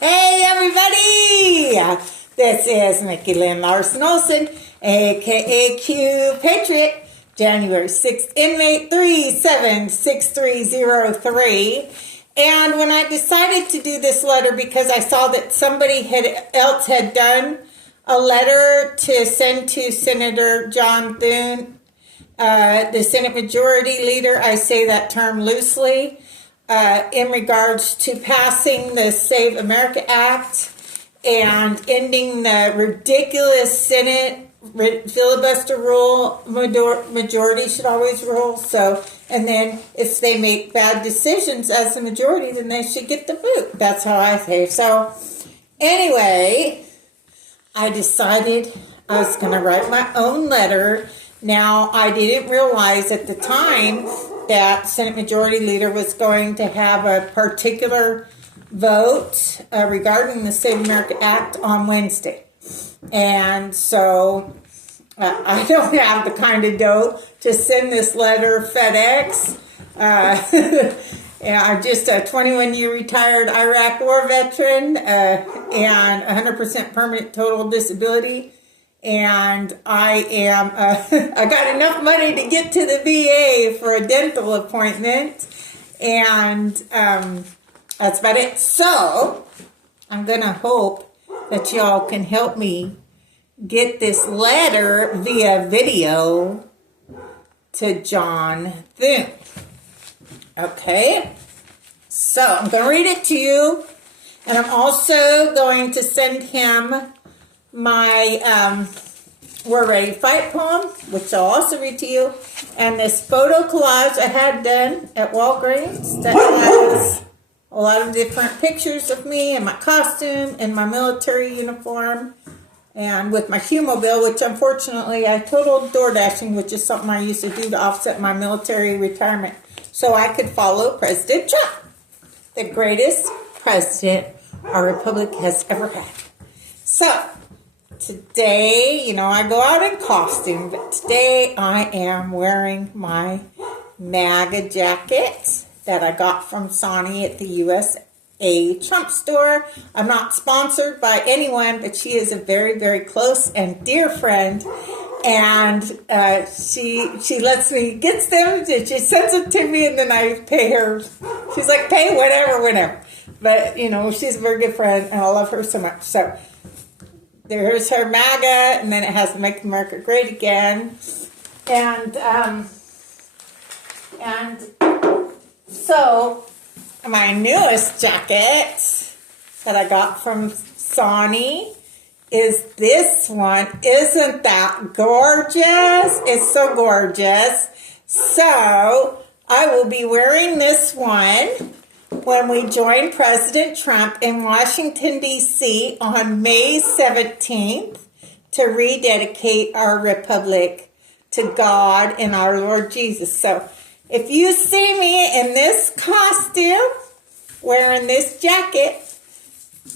Hey everybody! This is Micki Larson-Olson AKA QPATRIOT, January 6th, inmate 376303. And when I decided to do this letter, because I saw that somebody else had done a letter to send to Senator John Thune, the Senate Majority Leader, I say that term loosely, in regards to passing the Save America Act and ending the ridiculous Senate filibuster rule. Majority should always rule. So, and then if they make bad decisions as the majority, then they should get the boot. That's how I say. So, anyway, I decided I was going to write my own letter. Now, I didn't realize at the time that Senate Majority Leader was going to have a particular vote regarding the Save America Act on Wednesday. And so I don't have the kind of dough to send this letter FedEx. I'm just a 21-year retired Iraq war veteran and 100% permanent total disability. And I got enough money to get to the VA for a dental appointment. And that's about it. So I'm going to hope that y'all can help me get this letter via video to John Thune. Okay. So I'm going to read it to you. And I'm also going to send him my We're Ready to Fight poem, which I'll also read to you, and this photo collage I had done at Walgreens that has a lot of different pictures of me in my costume, in my military uniform, and with my Q-Mobile, which unfortunately I totaled door dashing, which is something I used to do to offset my military retirement, so I could follow President Trump, the greatest president our republic has ever had. So, today, I go out in costume, but today I am wearing my MAGA jacket that I got from Sonny at the USA Trump store. I'm not sponsored by anyone, but she is a very, very close and dear friend. And she lets me, gets them, she sends them to me, and then I pay her. She's like, pay whatever, whenever. But, she's a very good friend, and I love her so much. So, there's her MAGA, and then it has Make America Great Again. And so, my newest jacket that I got from Sonny is this one. Isn't that gorgeous? It's so gorgeous. So, I will be wearing this one when we join President Trump in Washington, D.C. on May 17th to rededicate our republic to God and our Lord Jesus. So if you see me in this costume, wearing this jacket,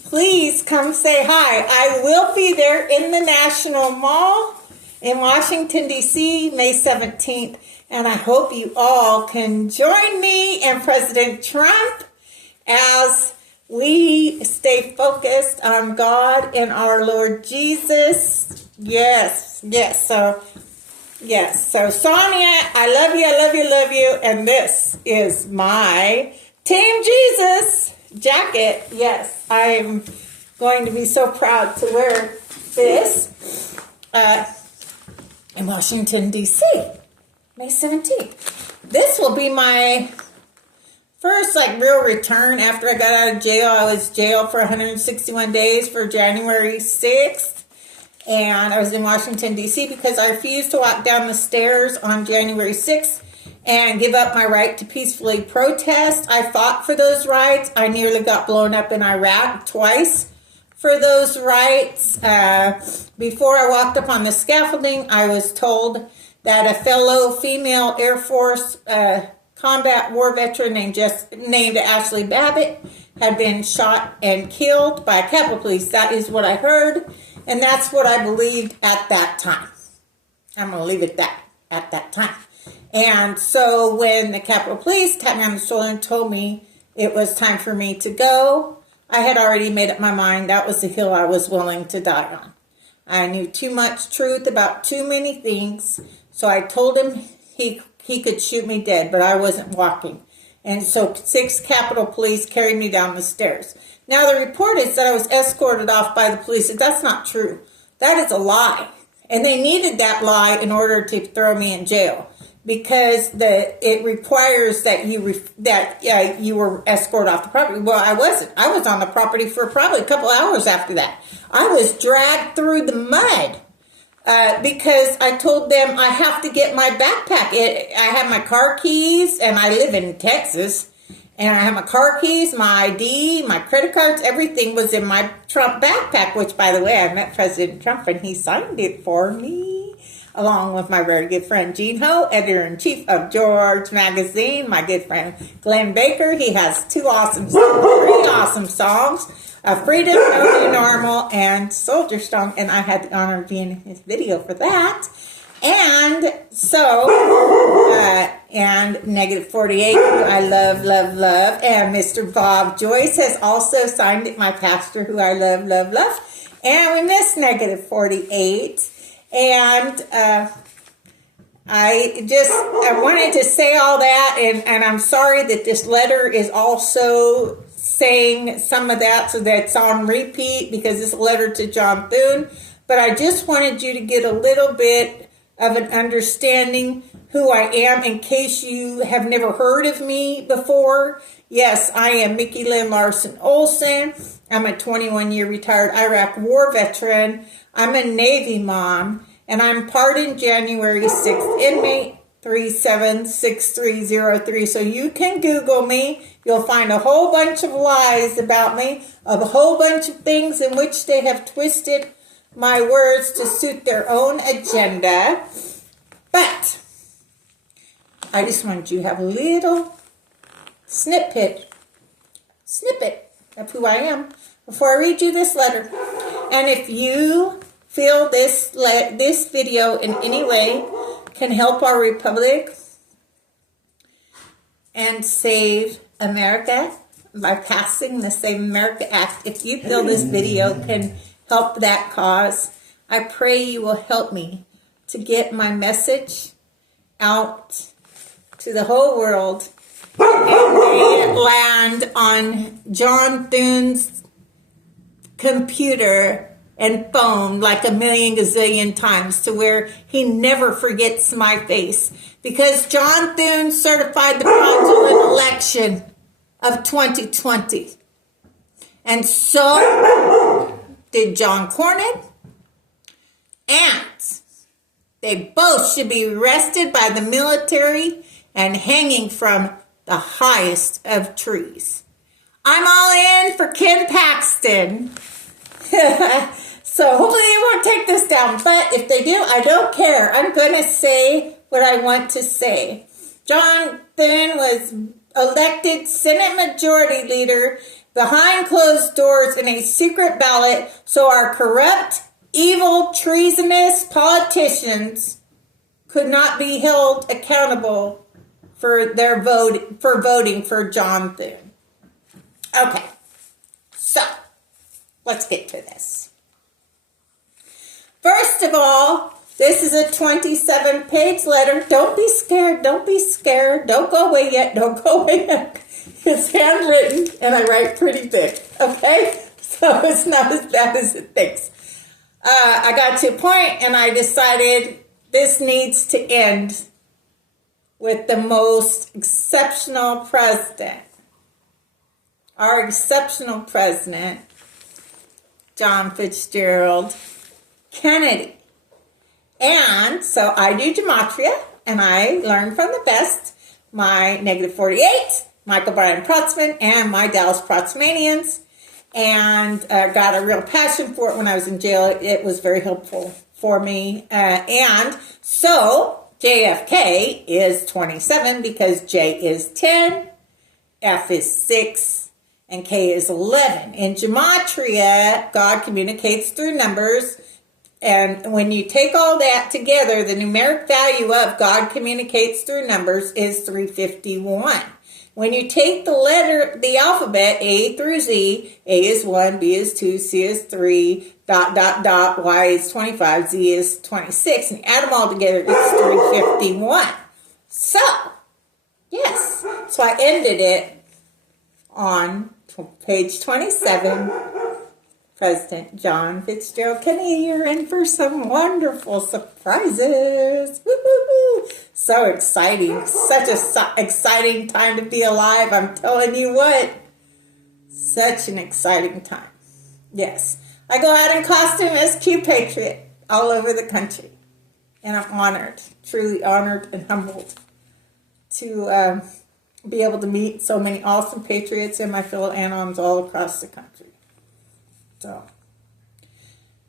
please come say hi. I will be there in the National Mall in Washington, D.C., May 17th. And I hope you all can join me and President Trump as we stay focused on God and our Lord Jesus. Yes. So Sonia, I love you. And this is my Team Jesus jacket. Yes, I'm going to be so proud to wear this in Washington, D.C., May 17th. This will be my first, real return after I got out of jail. I was jailed for 161 days for January 6th. And I was in Washington, D.C. because I refused to walk down the stairs on January 6th and give up my right to peacefully protest. I fought for those rights. I nearly got blown up in Iraq twice for those rights. Before I walked up on the scaffolding, I was told that a fellow female Air Force combat war veteran named Ashley Babbitt had been shot and killed by Capitol Police. That is what I heard, and that's what I believed at that time. I'm going to leave it at that time. And so when the Capitol Police tapped me on the shoulder and told me it was time for me to go, I had already made up my mind that was the hill I was willing to die on. I knew too much truth about too many things, so I told him he could shoot me dead, but I wasn't walking. And so 6 Capitol Police carried me down the stairs. Now, the report is that I was escorted off by the police. That's not true. That is a lie. And they needed that lie in order to throw me in jail, because it requires that you were escorted off the property. Well, I wasn't. I was on the property for probably a couple hours after that. I was dragged through the mud because I told them I have to get my backpack. I have my car keys, and I live in Texas. And I have my car keys, my ID, my credit cards, everything was in my Trump backpack, which, by the way, I met President Trump, and he signed it for me, along with my very good friend Gene Ho, editor-in-chief of George Magazine, my good friend Glenn Baker. He has 3 awesome songs, Freedom, No New Normal, and Soldier Strong, and I had the honor of being in his video for that. And so, and Negative 48, who I love, love, love. And Mr. Bob Joyce has also signed it, my pastor, who I love, love, love. And we missed Negative 48. And I wanted to say all that. And I'm sorry that this letter is also saying some of that, so that's on repeat, because it's a letter to John Thune. But I just wanted you to get a little bit of an understanding who I am, in case you have never heard of me before. Yes, I am Micki Larson-Olson. I'm a 21-year retired Iraq war veteran. I'm a Navy mom, and I'm pardoned January 6th, inmate 376303. So you can Google me. You'll find a whole bunch of lies about me, a whole bunch of things in which they have twisted my words to suit their own agenda. But I just wanted you to have a little snippet of who I am before I read you this letter. And if you feel this video in any way can help our republic and save America by passing the Save America Act, if you feel this video can help that cause, I pray you will help me to get my message out to the whole world, and may it land on John Thune's computer and phone like a million gazillion times, to where he never forgets my face. Because John Thune certified the fraudulent election of 2020. And so did John Cornyn, and they both should be arrested by the military and hanging from the highest of trees. I'm all in for Kim Paxton. So hopefully they won't take this down, but if they do, I don't care. I'm going to say what I want to say. John Thune was elected Senate Majority Leader behind closed doors in a secret ballot, so our corrupt, evil, treasonous politicians could not be held accountable for their voting for John Thune. Okay, so let's get to this. First of all, this is a 27-page letter. Don't be scared. Don't be scared. Don't go away yet. Don't go away yet. It's handwritten, and I write pretty big, okay? So it's not as bad as it thinks. I got to a point, and I decided this needs to end with the most exceptional president. Our exceptional president, John Fitzgerald Kennedy. And so I do gematria, and I learn from the best, my Negative 48, Michael Brian Protzman, and my Dallas Protzmanians, and got a real passion for it when I was in jail. It was very helpful for me. And so JFK is 27 because J is 10, F is 6, and K is 11. In gematria, God communicates through numbers. And when you take all that together, the numeric value of God communicates through numbers is 351. When you take the alphabet, A through Z, A is 1, B is 2, C is 3, ... Y is 25, Z is 26, and add them all together, it's 351. So, yes. So I ended it on page 27. President John Fitzgerald Kennedy, you're in for some wonderful surprises. Woo-hoo-hoo. So exciting. Such a exciting time to be alive. I'm telling you what. Such an exciting time. Yes. I go out in costume as QPATRIOT all over the country. And I'm honored, truly honored and humbled to be able to meet so many awesome patriots and my fellow Anons all across the country. So,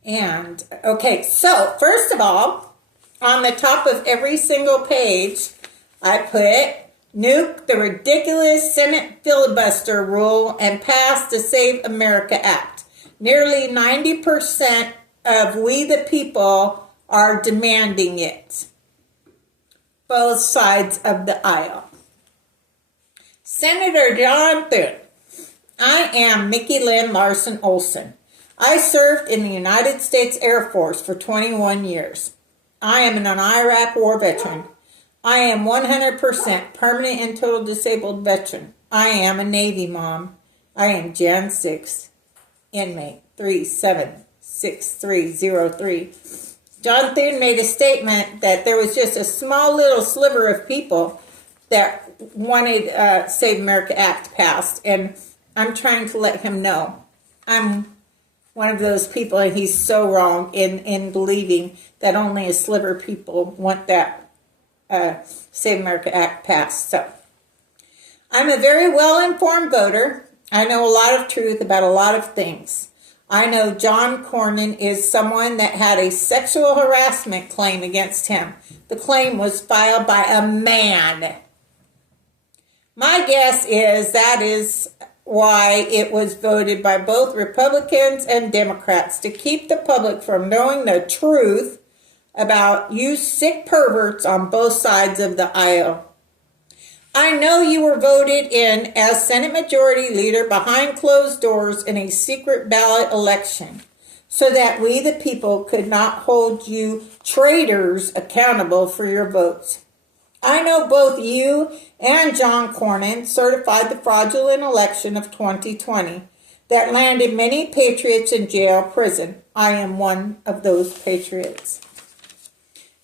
so first of all, on the top of every single page, I put nuke the ridiculous Senate filibuster rule and pass the Save America Act. Nearly 90% of we the people are demanding it. Both sides of the aisle. Senator John Thune. I am Micki Larson-Olson. I served in the United States Air Force for 21 years. I am an Iraq War veteran. I am 100% permanent and total disabled veteran. I am a Navy mom. I am Jan 6, inmate 376303. John Thune made a statement that there was just a small little sliver of people that wanted Save America Act passed, and I'm trying to let him know. I'm one of those people, and he's so wrong in believing that only a sliver of people want that Save America Act passed. So, I'm a very well-informed voter. I know a lot of truth about a lot of things. I know John Cornyn is someone that had a sexual harassment claim against him. The claim was filed by a man. My guess is that is why it was voted by both Republicans and Democrats, to keep the public from knowing the truth about you sick perverts on both sides of the aisle. I know you were voted in as Senate Majority Leader behind closed doors in a secret ballot election, so that we the people could not hold you traitors accountable for your votes. I know both you and John Cornyn certified the fraudulent election of 2020 that landed many patriots in jail, prison. I am one of those patriots.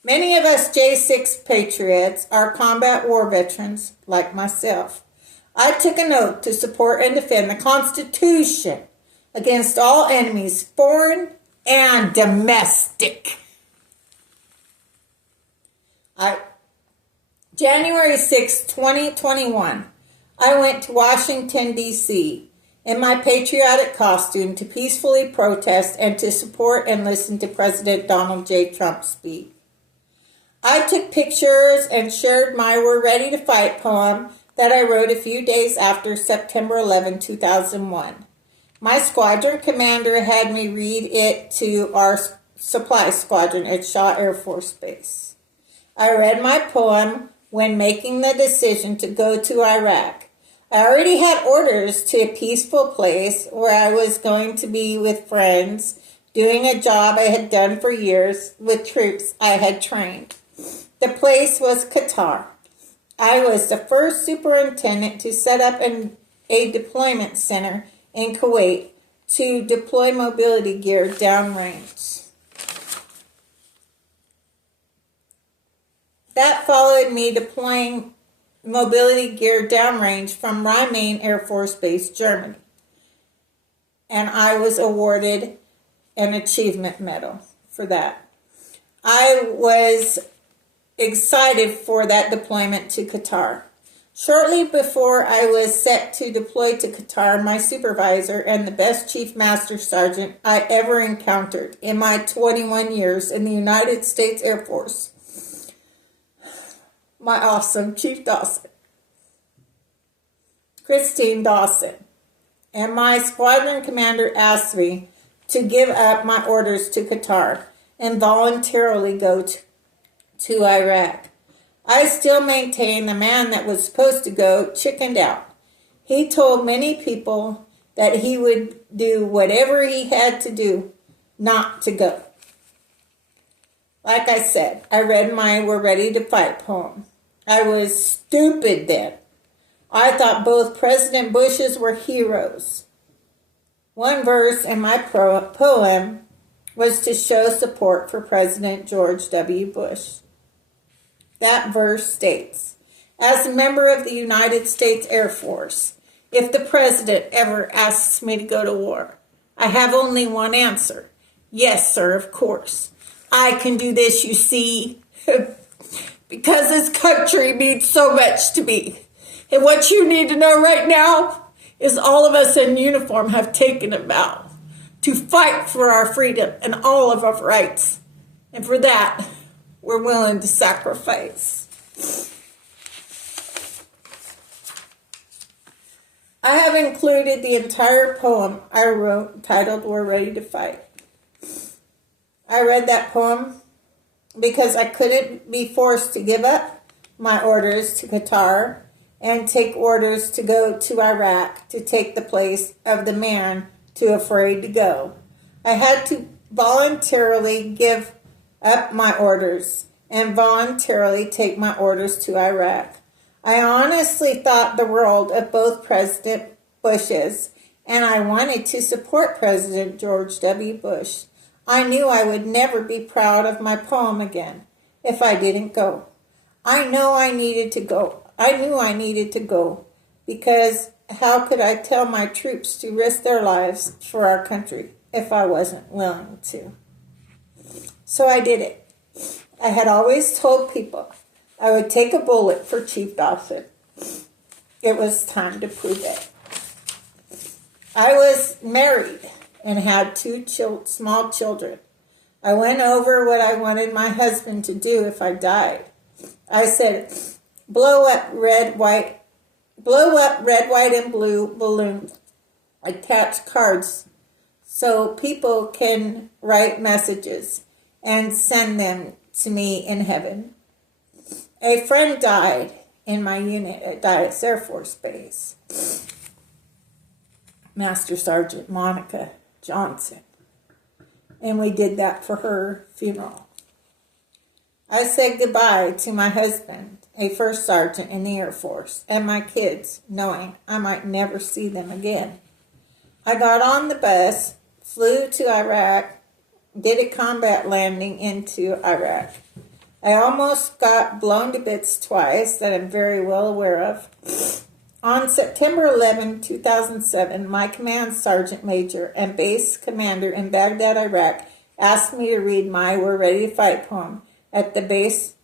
Many of us J6 patriots are combat war veterans like myself. I took an oath to support and defend the Constitution against all enemies, foreign and domestic. January 6, 2021, I went to Washington, D.C. in my patriotic costume to peacefully protest and to support and listen to President Donald J. Trump speak. I took pictures and shared my We're Ready to Fight poem that I wrote a few days after September 11, 2001. My squadron commander had me read it to our supply squadron at Shaw Air Force Base. I read my poem when making the decision to go to Iraq. I already had orders to a peaceful place where I was going to be with friends, doing a job I had done for years with troops I had trained. The place was Qatar. I was the first superintendent to set up a deployment center in Kuwait to deploy mobility gear downrange. That followed me deploying mobility gear downrange from Rhein Air Force Base, Germany. And I was awarded an achievement medal for that. I was excited for that deployment to Qatar. Shortly before I was set to deploy to Qatar, my supervisor and the best Chief Master Sergeant I ever encountered in my 21 years in the United States Air Force, my awesome Chief Dawson, Christine Dawson, and my squadron commander asked me to give up my orders to Qatar and voluntarily go to Iraq. I still maintain the man that was supposed to go chickened out. He told many people that he would do whatever he had to do not to go. Like I said, I read my We're Ready to Fight poem. I was stupid then. I thought both President Bushes were heroes. One verse in my poem was to show support for President George W. Bush. That verse states, as a member of the United States Air Force, if the president ever asks me to go to war, I have only one answer. Yes, sir, of course. I can do this, you see, because this country means so much to me. And what you need to know right now is all of us in uniform have taken a vow to fight for our freedom and all of our rights. And for that, we're willing to sacrifice. I have included the entire poem I wrote titled We're Ready to Fight. I read that poem because I couldn't be forced to give up my orders to Qatar and take orders to go to Iraq to take the place of the man too afraid to go. I had to voluntarily give up my orders and voluntarily take my orders to Iraq. I honestly thought the world of both President Bushes, and I wanted to support President George W. Bush. I knew I would never be proud of my poem again if I didn't go. I knew I needed to go because how could I tell my troops to risk their lives for our country if I wasn't willing to? So I did it. I had always told people I would take a bullet for Chief Dawson. It was time to prove it. I was married and had two small children. I went over what I wanted my husband to do if I died. I said, blow up red, white, and blue balloons. Attach cards so people can write messages and send them to me in heaven. A friend died in my unit at Dallas Air Force Base. Master Sergeant Monica Johnson. And we did that for her funeral. I said goodbye to my husband, a first sergeant in the Air Force, and my kids, knowing I might never see them again. I got on the bus, flew to Iraq, did a combat landing into Iraq. I almost got blown to bits twice that I'm very well aware of. On September 11, 2007, my command sergeant major and base commander in Baghdad, Iraq, asked me to read my We're Ready to Fight poem at the base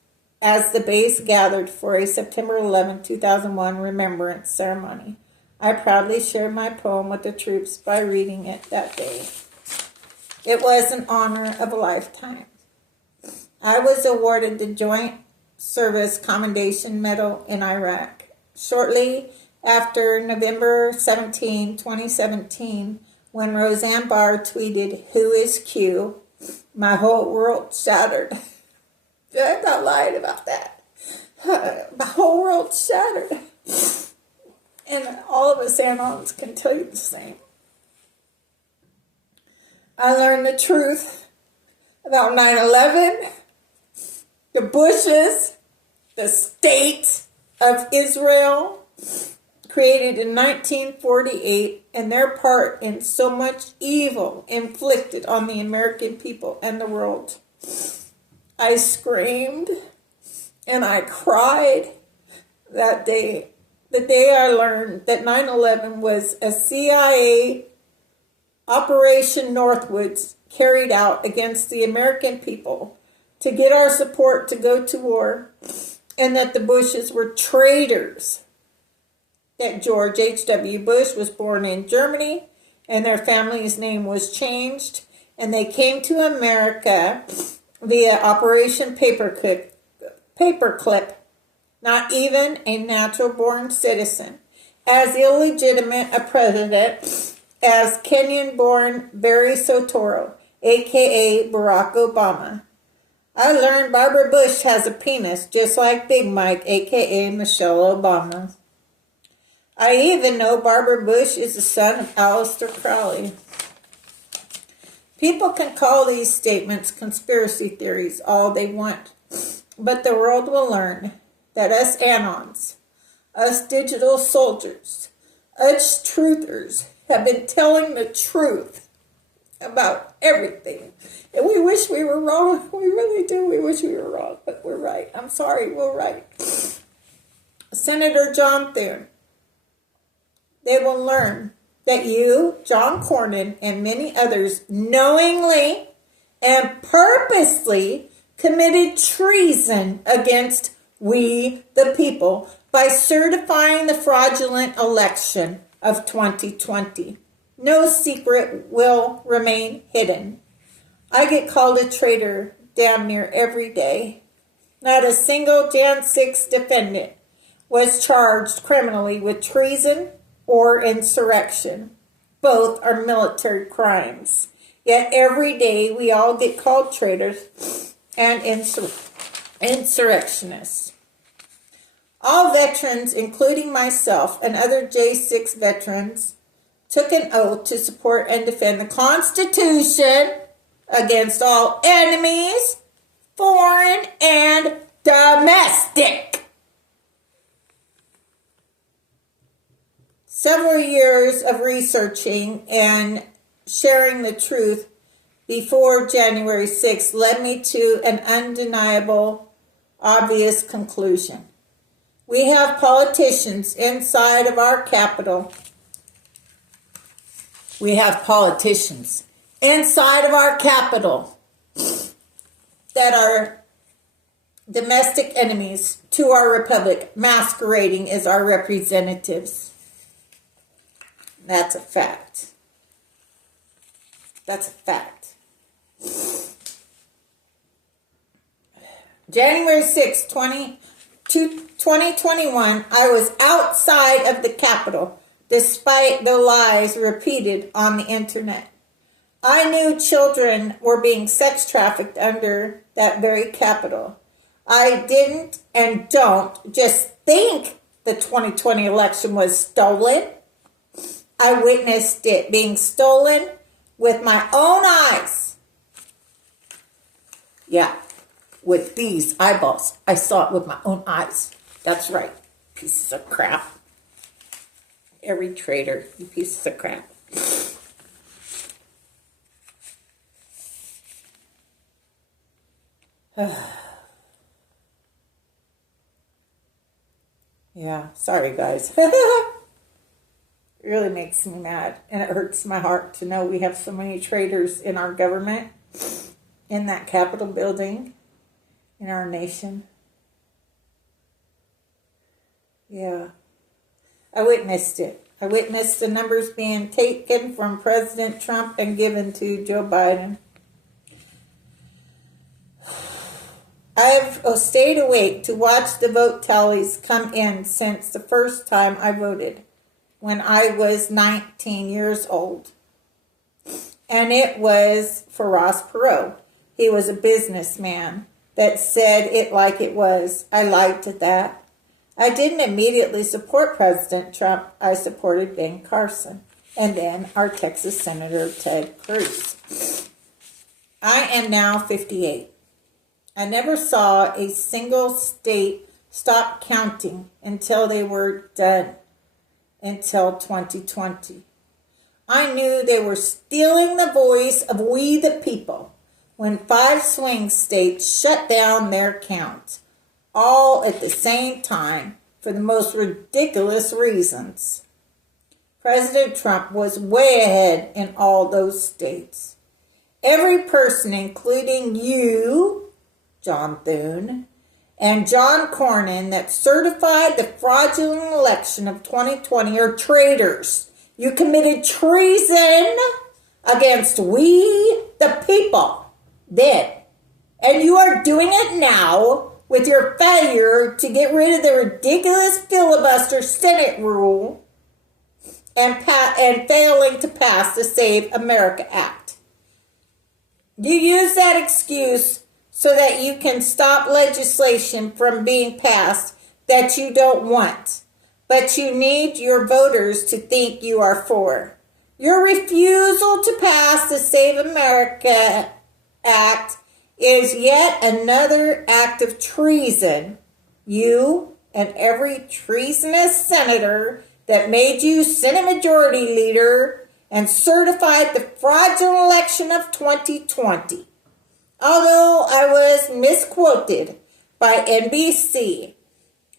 as the base gathered for a September 11, 2001 remembrance ceremony. I proudly shared my poem with the troops by reading it that day. It was an honor of a lifetime. I was awarded the Joint Service Commendation Medal in Iraq. Shortly after November 17, 2017, when Roseanne Barr tweeted, "Who is Q?" my whole world shattered. I'm not lying about that. My whole world shattered. And all of us Anons can tell you the same. I learned the truth about 9/11, the Bushes, the state of Israel, created in 1948, and their part in so much evil inflicted on the American people and the world. I screamed and I cried that day, the day I learned that 9/11 was a CIA Operation Northwoods carried out against the American people to get our support to go to war, and that the Bushes were traitors. That George H.W. Bush was born in Germany, and their family's name was changed, and they came to America via Operation Paperclip, not even a natural-born citizen, as illegitimate a president as Kenyan-born Barry Soetoro, a.k.a. Barack Obama. I learned Barbara Bush has a penis just like Big Mike, aka Michelle Obama. I even know Barbara Bush is the son of Aleister Crowley. People can call these statements conspiracy theories all they want, but the world will learn that us Anons, us digital soldiers, us truthers have been telling the truth about everything. And we wish we were wrong. We really do. We wish we were wrong, but we're right. I'm sorry, we're right. Senator John Thune. They will learn that you, John Cornyn, and many others knowingly and purposely committed treason against we, the people, by certifying the fraudulent election of 2020. No secret will remain hidden. I get called a traitor damn near every day. Not a single Jan 6 defendant was charged criminally with treason or insurrection. Both are military crimes. Yet every day we all get called traitors and insurrectionists. All veterans, including myself and other J6 veterans, took an oath to support and defend the Constitution against all enemies, foreign and domestic. Several years of researching and sharing the truth before January 6th led me to an undeniable, obvious conclusion. We have politicians inside of our Capitol. We have politicians inside of our Capitol that are domestic enemies to our republic, masquerading as our representatives. That's a fact. That's a fact. January 6, 2021, I was outside of the Capitol, despite the lies repeated on the internet. I knew children were being sex trafficked under that very Capitol. I didn't and don't just think the 2020 election was stolen. I witnessed it being stolen with my own eyes. Yeah, with these eyeballs. I saw it with my own eyes. That's right, pieces of crap. Every traitor, you pieces of crap. Yeah, sorry guys. It really makes me mad, and it hurts my heart to know we have so many traitors in our government, in that Capitol building, in our nation. Yeah, I witnessed it. I witnessed the numbers being taken from President Trump and given to Joe Biden. I've stayed awake to watch the vote tallies come in since the first time I voted, when I was 19 years old. And it was for Ross Perot. He was a businessman that said it like it was. I liked that. I didn't immediately support President Trump. I supported Ben Carson and then our Texas Senator Ted Cruz. I am now 58. I never saw a single state stop counting until they were done. Until 2020. I knew they were stealing the voice of we the people when 5 swing states shut down their counts, all at the same time for the most ridiculous reasons. President Trump was way ahead in all those states. Every person, including you, John Thune, and John Cornyn, that certified the fraudulent election of 2020 are traitors. You committed treason against we, the people, then. And you are doing it now with your failure to get rid of the ridiculous filibuster Senate rule and failing to pass the Save America Act. You use that excuse so that you can stop legislation from being passed that you don't want, but you need your voters to think you are for. Your refusal to pass the Save America Act is yet another act of treason. You and every treasonous senator that made you Senate Majority Leader and certified the fraudulent election of 2020. Although I was misquoted by NBC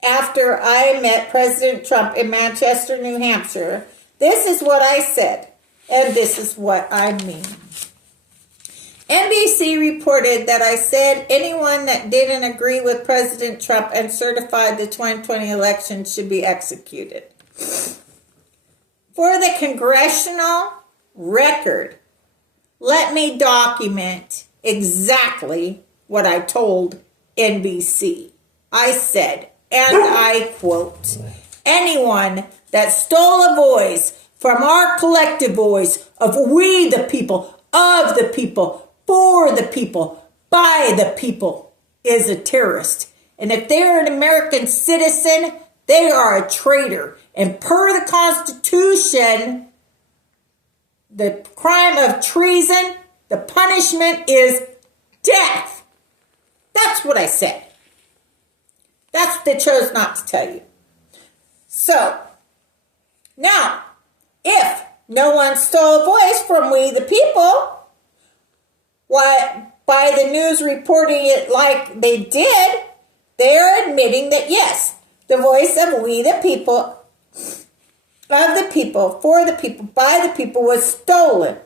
after I met President Trump in Manchester, New Hampshire, this is what I said, and this is what I mean. NBC reported that I said anyone that didn't agree with President Trump and certified the 2020 election should be executed. For the congressional record, let me document exactly what I told NBC. I said, and I quote, anyone that stole a voice from our collective voice of we the people, of the people, for the people, by the people, is a terrorist. And if they're an American citizen, they are a traitor. And per the Constitution, the crime of treason, the punishment is death. That's what I said. That's what they chose not to tell you. So, now, if no one stole a voice from we the people, by the news reporting it like they did, they're admitting that yes, the voice of we the people, of the people, for the people, by the people was stolen,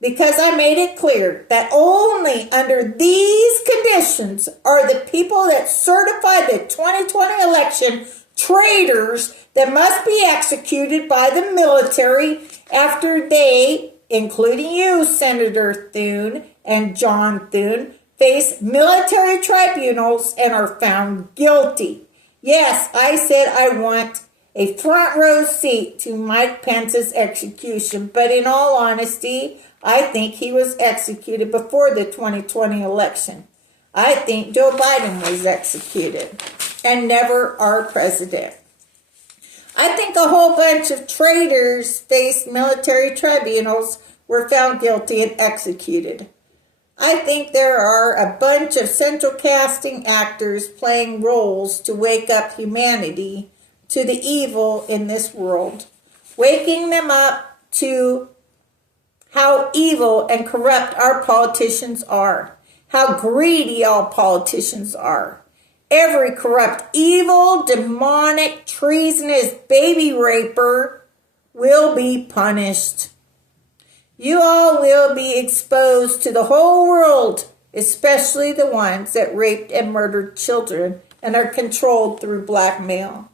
because I made it clear that only under these conditions are the people that certified the 2020 election traitors that must be executed by the military after they, including you, Senator Thune and John Thune, face military tribunals and are found guilty. Yes, I said I want a front row seat to Mike Pence's execution, but in all honesty, I think he was executed before the 2020 election. I think Joe Biden was executed and never our president. I think a whole bunch of traitors faced military tribunals, were found guilty and executed. I think there are a bunch of central casting actors playing roles to wake up humanity to the evil in this world, waking them up to how evil and corrupt our politicians are, how greedy all politicians are. Every corrupt, evil, demonic, treasonous baby raper will be punished. You all will be exposed to the whole world, especially the ones that raped and murdered children and are controlled through blackmail.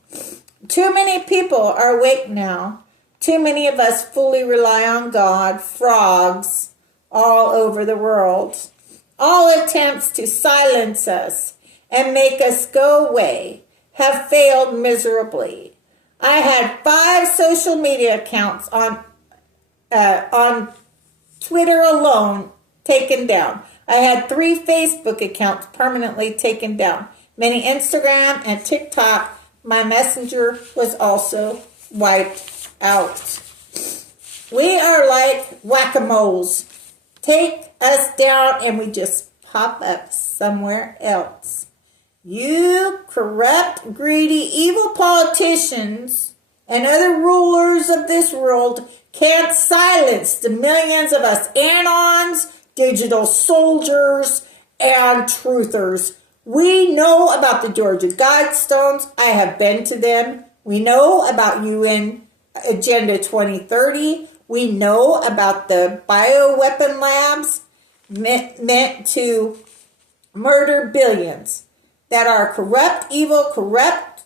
Too many people are awake now. Too many of us fully rely on God, frogs all over the world. All attempts to silence us and make us go away have failed miserably. I had 5 social media accounts on Twitter alone taken down. I had 3 Facebook accounts permanently taken down. Many Instagram and TikTok. My messenger was also wiped out. We are like whack-a-moles. Take us down and we just pop up somewhere else. You corrupt, greedy, evil politicians and other rulers of this world can't silence the millions of us anons, digital soldiers, and truthers. We know about the Georgia Guidestones. I have been to them. We know about UN Agenda 2030. We know about the bioweapon labs meant to murder billions that are corrupt, evil, corrupt,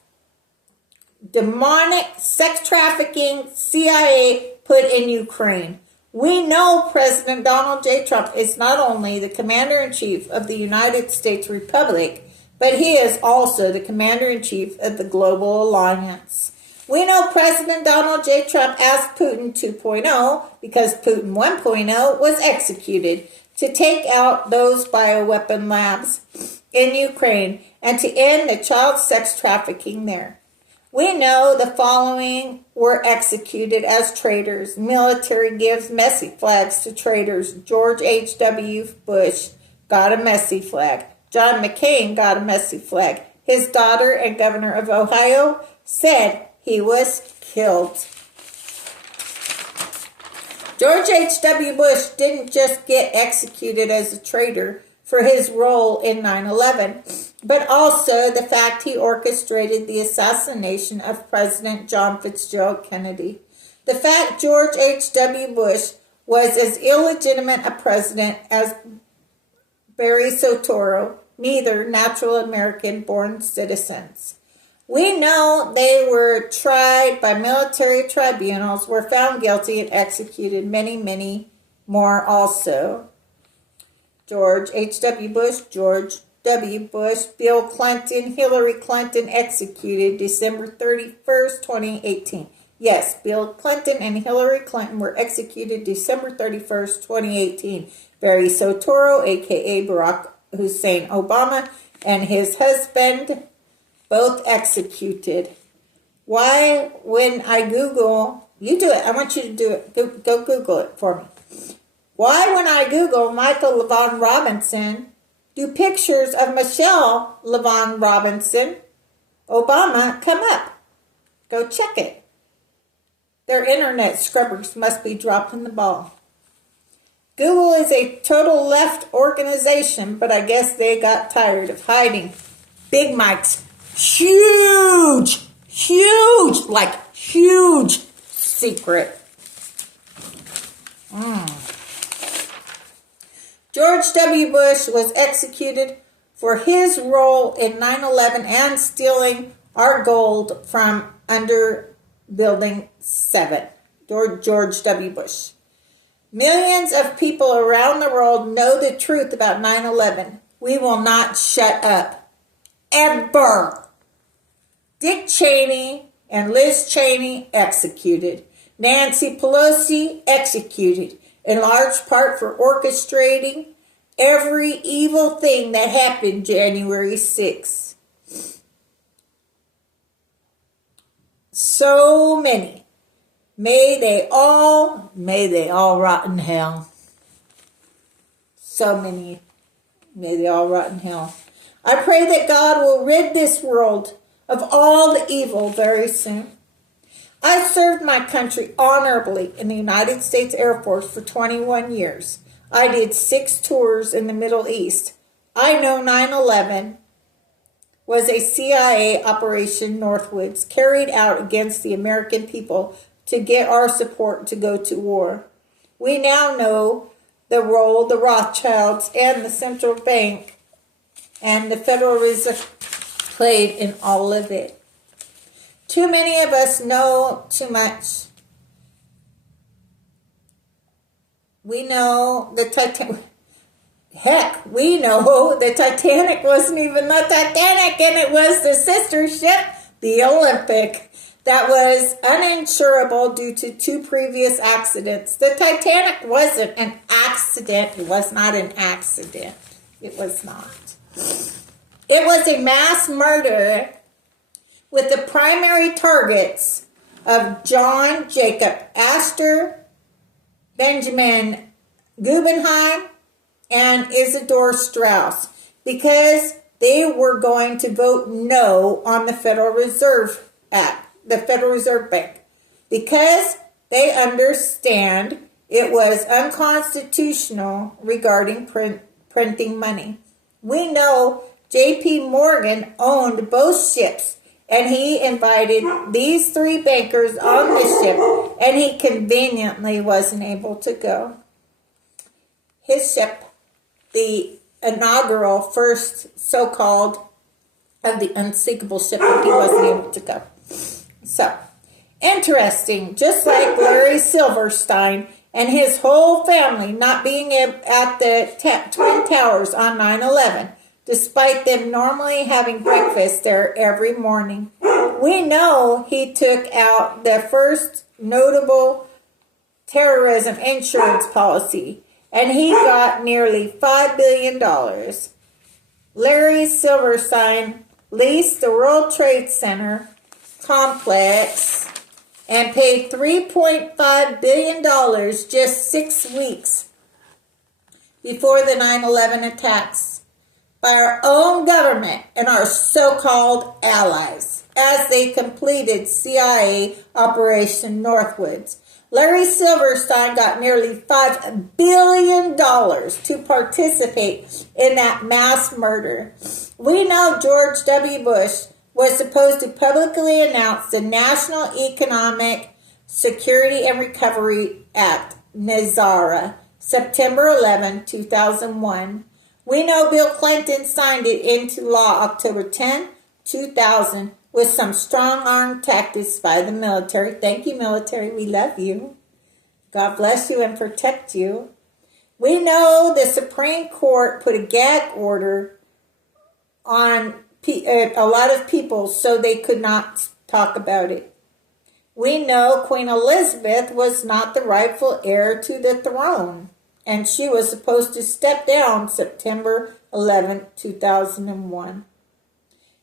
demonic, sex trafficking, CIA put in Ukraine. We know President Donald J. Trump is not only the Commander-in-Chief of the United States Republic, but he is also the Commander-in-Chief of the Global Alliance. We know President Donald J. Trump asked Putin 2.0 because Putin 1.0 was executed. to take out those bioweapon labs in Ukraine and to end the child sex trafficking there. We know the following were executed as traitors. Military gives messy flags to traitors. George H.W. Bush got a messy flag. John McCain got a messy flag. His daughter and governor of Ohio said he was killed. George H.W. Bush didn't just get executed as a traitor for his role in 9/11, but also the fact he orchestrated the assassination of President John Fitzgerald Kennedy. The fact George H.W. Bush was as illegitimate a president as Barry Soetoro, neither natural American-born citizens. We know they were tried by military tribunals, were found guilty, and executed. Many, many more also. George H.W. Bush, George W. Bush, Bill Clinton, Hillary Clinton, executed December 31st, 2018. Yes, Bill Clinton and Hillary Clinton were executed December 31st, 2018. Barry Soetoro, a.k.a. Barack Hussein Obama, and his husband, both executed. Why, when I Google, you do it, I want you to do it, go Google it for me. Why, when I Google Michael LaVaughn Robinson, do pictures of Michelle LaVaughn Robinson, Obama, come up? Go check it. Their internet scrubbers must be dropping the ball. Google is a total left organization, but I guess they got tired of hiding Big Mike's huge secret. George W. Bush was executed for his role in 9/11 and stealing our gold from under Building 7. George W. Bush. Millions of people around the world know the truth about 9/11. We will not shut up. Ever. Dick Cheney and Liz Cheney executed. Nancy Pelosi executed, in large part for orchestrating every evil thing that happened January 6th. So many. May they all rot in hell. So many. May they all rot in hell. I pray that God will rid this world of all the evil very soon. I served my country honorably in the United States Air Force for 21 years. I did 6 tours in the Middle East. I know 9/11 was a CIA Operation Northwoods carried out against the American people to get our support to go to war. We now know the role the Rothschilds and the Central Bank and the Federal Reserve played in all of it. Too many of us know too much. We know the Titanic. Heck, we know the Titanic wasn't even the Titanic, and it was the sister ship, the Olympic, that was uninsurable due to 2 previous accidents. The Titanic wasn't an accident. It was not an accident. It was not. It was a mass murder with the primary targets of John Jacob Astor, Benjamin Guggenheim, and Isidore Straus, because they were going to vote no on the Federal Reserve Act, the Federal Reserve Bank, because they understand it was unconstitutional regarding printing money. We know J.P. Morgan owned both ships, and he invited these 3 bankers on the ship, and he conveniently wasn't able to go. His ship, the inaugural first so-called of the unsinkable ship, and he wasn't able to go. So, interesting, just like Larry Silverstein and his whole family not being at the Twin Towers on 9/11, despite them normally having breakfast there every morning. We know he took out the first notable terrorism insurance policy, and he got nearly $5 billion. Larry Silverstein leased the World Trade Center complex and paid $3.5 billion just 6 weeks before the 9/11 attacks by our own government and our so-called allies as they completed CIA Operation Northwoods. Larry Silverstein got nearly $5 billion to participate in that mass murder. We know George W. Bush was supposed to publicly announce the National Economic Security and Recovery Act, NESARA, September 11, 2001. We know Bill Clinton signed it into law October 10, 2000, with some strong-arm tactics by the military. Thank you, military. We love you. God bless you and protect you. We know the Supreme Court put a gag order on a lot of people so they could not talk about it. We know Queen Elizabeth was not the rightful heir to the throne, and she was supposed to step down September 11, 2001.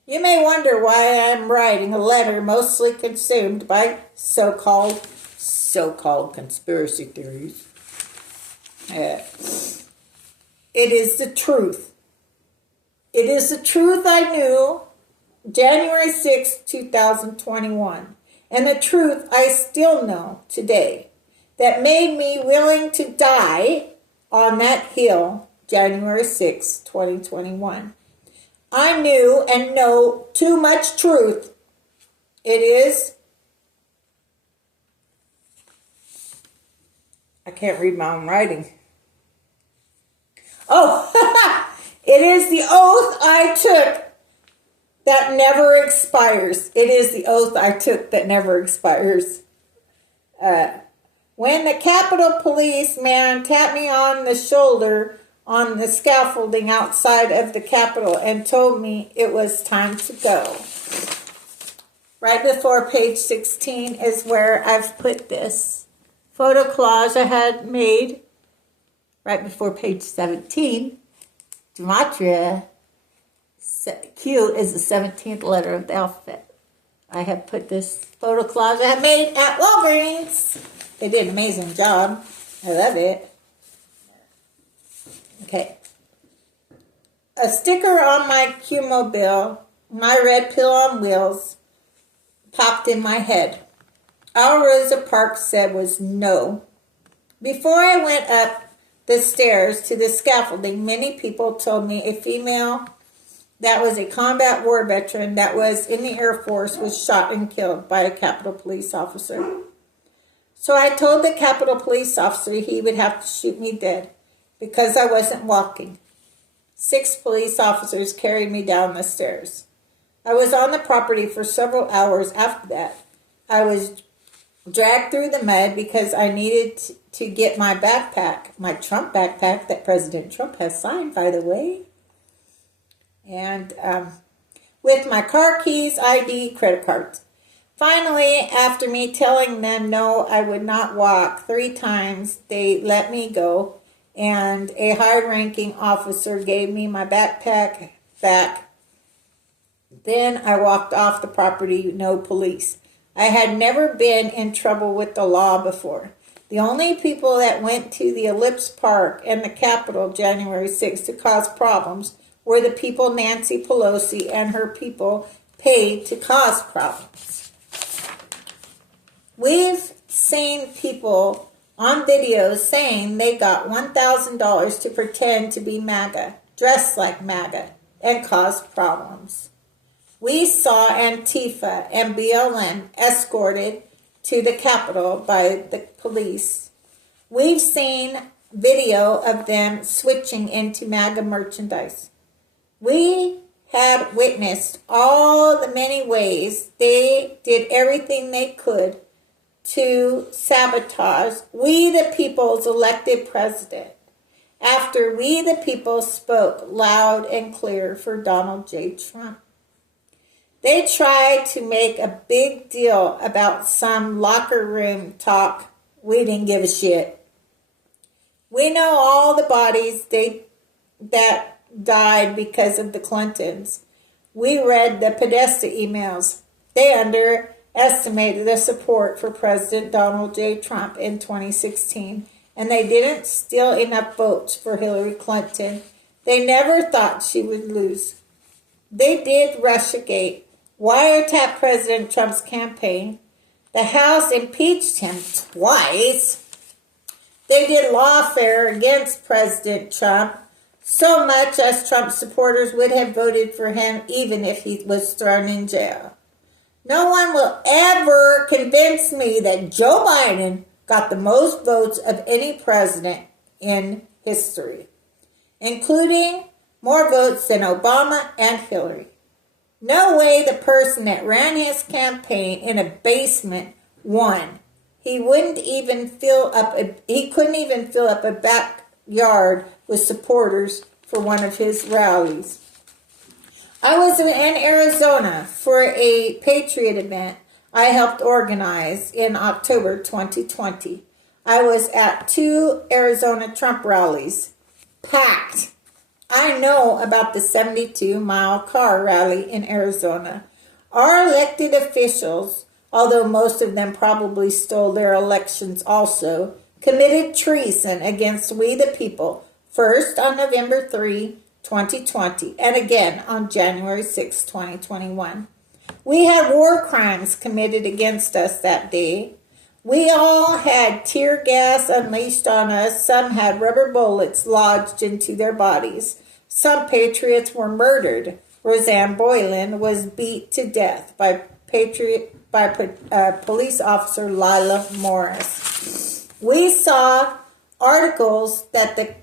You may wonder why I am writing a letter mostly consumed by so-called conspiracy theories. It is the truth. It is the truth I knew January 6, 2021, and the truth I still know today that made me willing to die on that hill January 6, 2021. I knew and know too much truth. It is, I can't read my own writing. Oh, it is the oath I took that never expires. It is the oath I took that never expires. When the Capitol Police man tapped me on the shoulder on the scaffolding outside of the Capitol and told me it was time to go. Right before page 16 is where I've put this photo collage I had made. Right before page 17, Gematria, Q is the 17th letter of the alphabet. I have put this photo collage I made at Walgreens. They did an amazing job. I love it. Okay. A sticker on my Q-Mobile, my red pill on wheels, popped in my head. All Rosa Parks said was no. Before I went up the stairs to the scaffolding, many people told me a female that was a combat war veteran that was in the Air Force was shot and killed by a Capitol Police officer. So I told the Capitol Police officer he would have to shoot me dead because I wasn't walking. 6 police officers carried me down the stairs. I was on the property for several hours after that. I was dragged through the mud because I needed to get my backpack, my Trump backpack that President Trump has signed, by the way. And with my car keys, ID, credit cards. Finally, after me telling them no, I would not walk 3 times, they let me go, and a high-ranking officer gave me my backpack back. Then I walked off the property, no police. I had never been in trouble with the law before. The only people that went to the Ellipse Park and the Capitol January 6th to cause problems were the people Nancy Pelosi and her people paid to cause problems. We've seen people on videos saying they got $1,000 to pretend to be MAGA, dress like MAGA, and cause problems. We saw Antifa and BLM escorted to the Capitol by the police. We've seen video of them switching into MAGA merchandise. We had witnessed all the many ways they did everything they could to sabotage we the people's elected president after we the people spoke loud and clear for Donald J. Trump. They tried to make a big deal about some locker room talk. We didn't give a shit. We We know all the bodies that died because of the Clintons. We read the Podesta emails. They underestimated the support for President Donald J. Trump in 2016, and they didn't steal enough votes for Hillary Clinton. They never thought she would lose. They did Russiagate, wiretap President Trump's campaign. The House impeached him twice. They did lawfare against President Trump, so much as Trump supporters would have voted for him even if he was thrown in jail. No one will ever convince me that Joe Biden got the most votes of any president in history, including more votes than Obama and Hillary. No way the person that ran his campaign in a basement won. He couldn't even fill up a backyard with supporters for one of his rallies. I was in Arizona for a Patriot event I helped organize in October 2020. I was at 2 Arizona Trump rallies, packed. I know about the 72-mile car rally in Arizona. Our elected officials, although most of them probably stole their elections also, committed treason against we the people, first on November 3, 2020, and again on January 6, 2021. We had war crimes committed against us that day. We all had tear gas unleashed on us. Some had rubber bullets lodged into their bodies. Some patriots were murdered. Roseanne Boylan was beat to death by police officer Lila Morris. We saw articles that the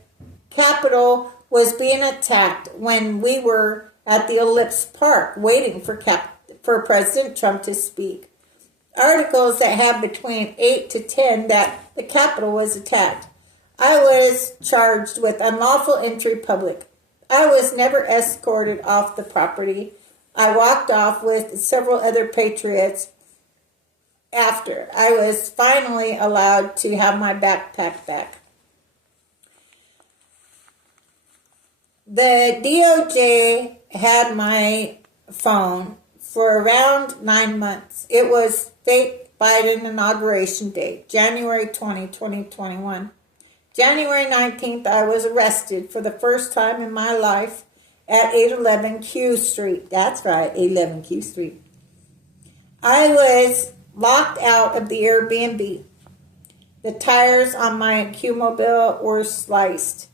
Capitol was being attacked when we were at the Ellipse Park waiting for President Trump to speak. Articles that had between 8 to 10 that the Capitol was attacked. I was charged with unlawful entry public. I was never escorted off the property. I walked off with several other patriots after. I was finally allowed to have my backpack back. The DOJ had my phone for around 9 months. It was fake Biden inauguration day, January 20, 2021. January 19th, I was arrested for the first time in my life at 811 Q Street. That's right, 811 Q Street. I was locked out of the Airbnb. The tires on my Q-Mobile were sliced,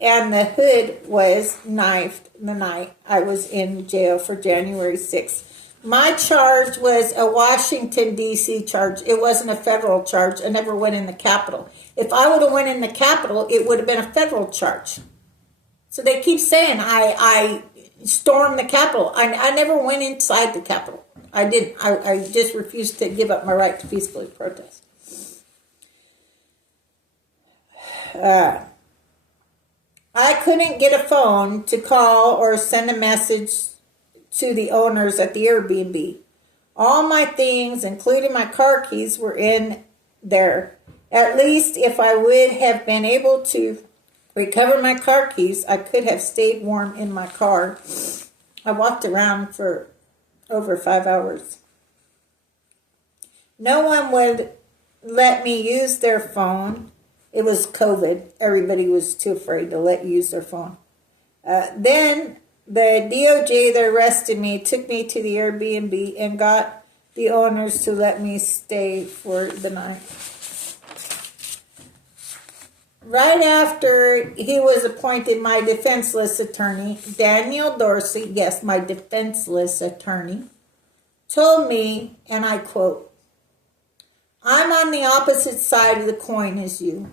and the hood was knifed the night I was in jail for January 6th. My charge was a Washington, D.C. charge. It wasn't a federal charge. I never went in the Capitol. If I would have went in the Capitol, it would have been a federal charge. So they keep saying I stormed the Capitol. I never went inside the Capitol. I didn't. I just refused to give up my right to peacefully protest. I couldn't get a phone to call or send a message to the owners at the Airbnb. All my things, including my car keys, were in there. At least if I would have been able to recover my car keys, I could have stayed warm in my car. I walked around for over 5 hours. No one would let me use their phone. It was COVID. Everybody was too afraid to let you use their phone. Then the DOJ that arrested me took me to the Airbnb and got the owners to let me stay for the night. Right after he was appointed my defenseless attorney, Daniel Dorsey, yes, my defenseless attorney, told me, and I quote, "I'm on the opposite side of the coin as you.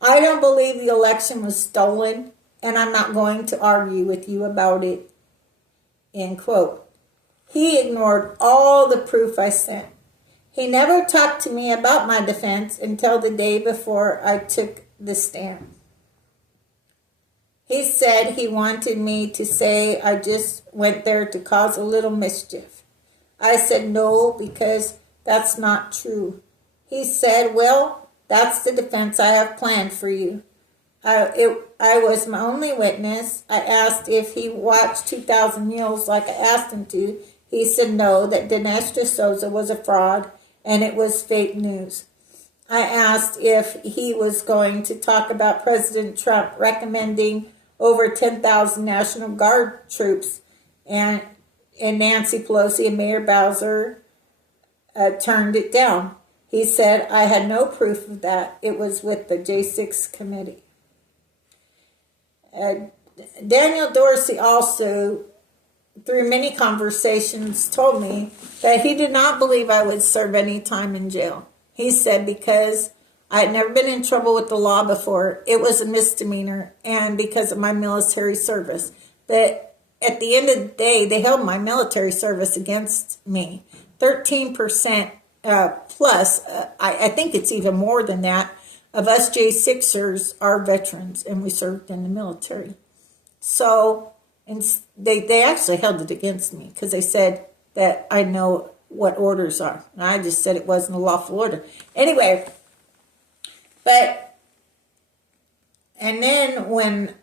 I don't believe the election was stolen, and I'm not going to argue with you about it." End quote. He ignored all the proof I sent. He never talked to me about my defense until the day before I took the stand. He said he wanted me to say I just went there to cause a little mischief. I said no, because that's not true. He said, "Well, that's the defense I have planned for you." I was my only witness. I asked if he watched 2,000 Mules like I asked him to. He said no, that Dinesh D'Souza was a fraud and it was fake news. I asked if he was going to talk about President Trump recommending over 10,000 National Guard troops, and Nancy Pelosi and Mayor Bowser turned it down. He said, I had no proof of that. It was with the J6 committee. Daniel Dorsey also, through many conversations, told me that he did not believe I would serve any time in jail. He said because I had never been in trouble with the law before, it was a misdemeanor, and because of my military service. But at the end of the day, they held my military service against me. 13% plus, I think it's even more than that, of us J6ers are veterans, and we served in the military. So and they actually held it against me because they said that I know what orders are. And I just said it wasn't a lawful order. Anyway, and then when,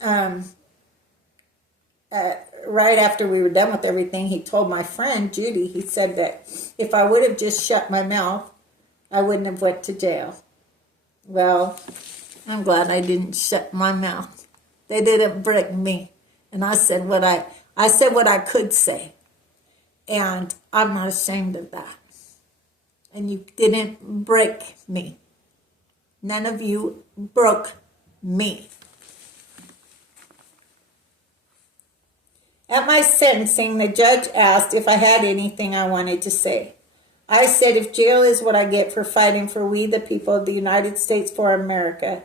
right after we were done with everything, he told my friend, Judy, he said that if I would have just shut my mouth, I wouldn't have went to jail. Well, I'm glad I didn't shut my mouth. They didn't break me. And I said what I could say. And I'm not ashamed of that. And you didn't break me. None of you broke me. At my sentencing, the judge asked if I had anything I wanted to say. I said if jail is what I get for fighting for we the people of the United States for America,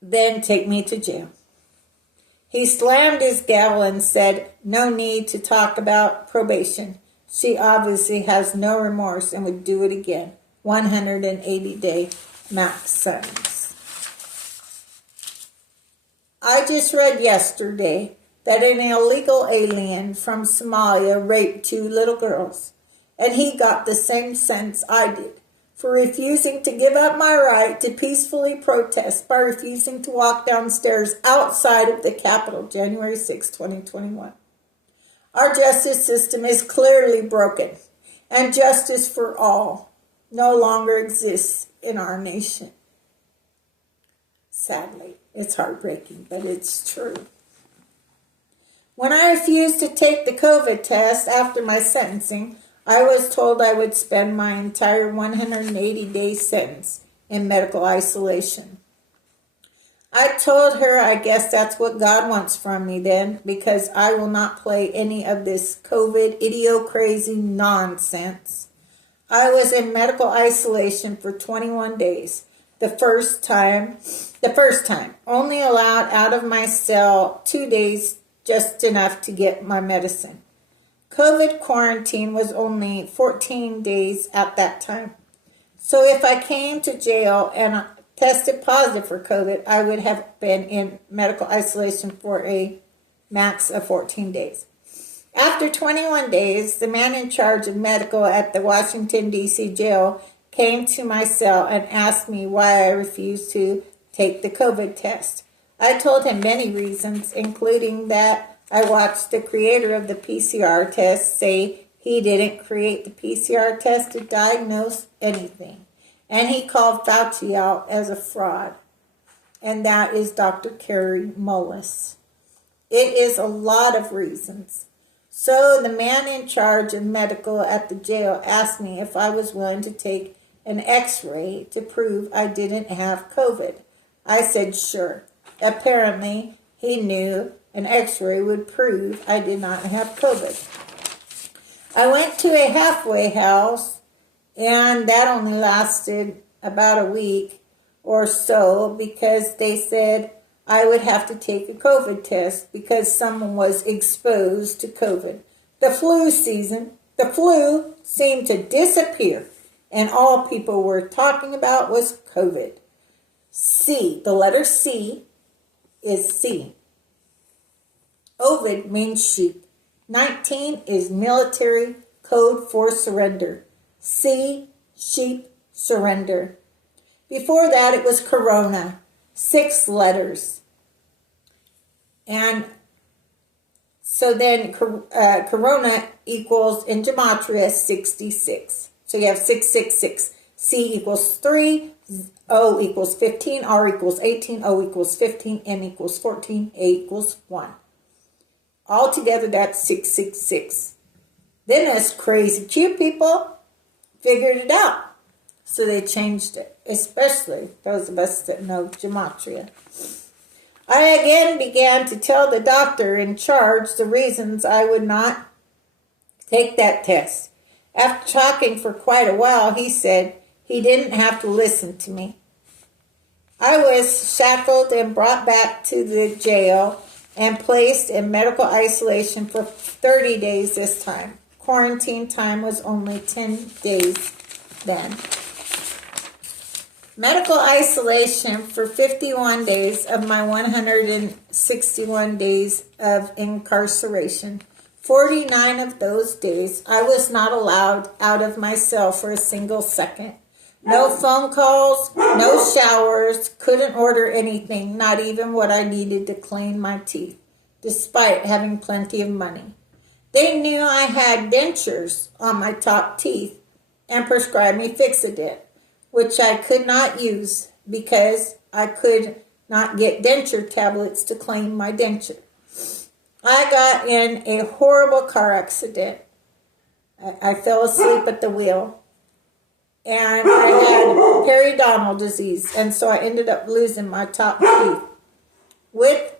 then take me to jail. He slammed his gavel and said, no need to talk about probation. She obviously has no remorse and would do it again. 180-day max sentence. I just read yesterday that an illegal alien from Somalia raped 2 little girls, and he got the same sentence I did for refusing to give up my right to peacefully protest by refusing to walk downstairs outside of the Capitol January 6, 2021. Our justice system is clearly broken, and justice for all no longer exists in our nation. Sadly, it's heartbreaking, but it's true. When I refused to take the COVID test after my sentencing, I was told I would spend my entire 180-day sentence in medical isolation. I told her I guess that's what God wants from me then, because I will not play any of this COVID idiocrazy nonsense. I was in medical isolation for 21 days. The first time, only allowed out of my cell 2 days, just enough to get my medicine. COVID quarantine was only 14 days at that time. So if I came to jail and tested positive for COVID, I would have been in medical isolation for a max of 14 days. After 21 days, the man in charge of medical at the Washington, D.C. jail came to my cell and asked me why I refused to take the COVID test. I told him many reasons, including that I watched the creator of the PCR test say he didn't create the PCR test to diagnose anything. And he called Fauci out as a fraud. And that is Dr. Carrie Mullis. It is a lot of reasons. So the man in charge of medical at the jail asked me if I was willing to take an x-ray to prove I didn't have COVID. I said sure. Apparently, he knew an x-ray would prove I did not have COVID. I went to a halfway house, and that only lasted about a week or so because they said I would have to take a COVID test because someone was exposed to COVID. The flu seemed to disappear, and all people were talking about was COVID. C, the letter C is C. Ovid means sheep. 19 is military code for surrender. C, sheep, surrender. Before that, it was corona. 6 letters. And so then corona equals in gematria 66. So you have 666. C equals 3, O equals 15, R equals 18, O equals 15, M equals 14, A equals 1. Altogether, that's 666. Then us crazy cute people figured it out. So they changed it, especially those of us that know gematria. I again began to tell the doctor in charge the reasons I would not take that test. After talking for quite a while, he said he didn't have to listen to me. I was shackled and brought back to the jail and placed in medical isolation for 30 days this time. Quarantine time was only 10 days then. Medical isolation for 51 days of my 161 days of incarceration. 49 of those days, I was not allowed out of my cell for a single second. No phone calls, no showers, couldn't order anything, not even what I needed to clean my teeth, despite having plenty of money. They knew I had dentures on my top teeth and prescribed me Fixodent, which I could not use because I could not get denture tablets to clean my denture. I got in a horrible car accident. I fell asleep at the wheel, and I had periodontal disease, and so I ended up losing my top teeth. With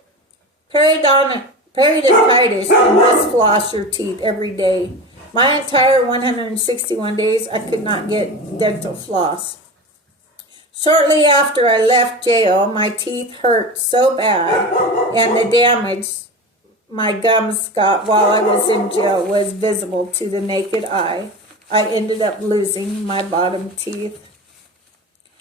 periodontitis, you must floss your teeth every day. My entire 161 days, I could not get dental floss. Shortly after I left jail, my teeth hurt so bad, and the damage my gums got while I was in jail was visible to the naked eye. I ended up losing my bottom teeth.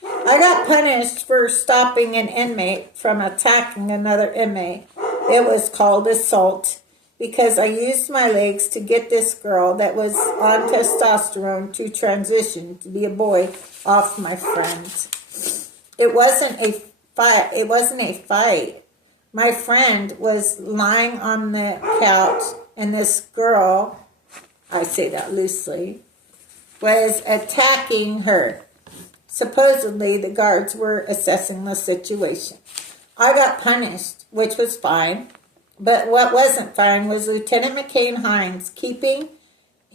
I got punished for stopping an inmate from attacking another inmate. It was called assault because I used my legs to get this girl that was on testosterone to transition to be a boy off my friend. It wasn't a fight. My friend was lying on the couch, and this girl, I say that loosely, was attacking her. Supposedly, the guards were assessing the situation. I got punished, which was fine, but what wasn't fine was Lieutenant McCain Hines keeping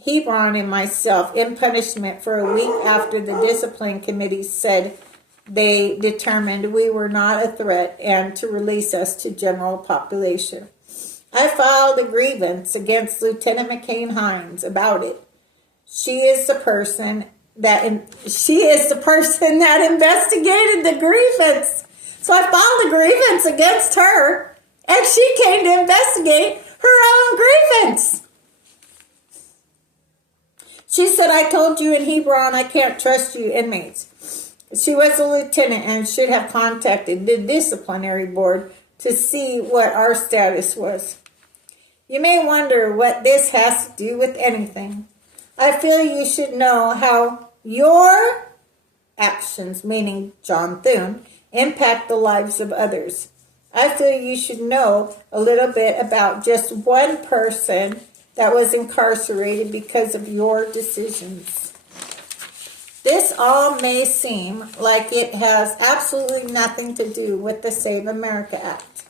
Hebron and myself in punishment for a week after the discipline committee said they determined we were not a threat and to release us to general population. I filed a grievance against Lieutenant McCain Hines about it. She is the person that investigated the grievance. So I filed a grievance against her, and she came to investigate her own grievance. She said, I told you in Hebron I can't trust you inmates. She was a lieutenant and should have contacted the disciplinary board to see what our status was. You may wonder what this has to do with anything. I feel you should know how your actions, meaning John Thune, impact the lives of others. I feel you should know a little bit about just one person that was incarcerated because of your decisions. This all may seem like it has absolutely nothing to do with the Save America Act.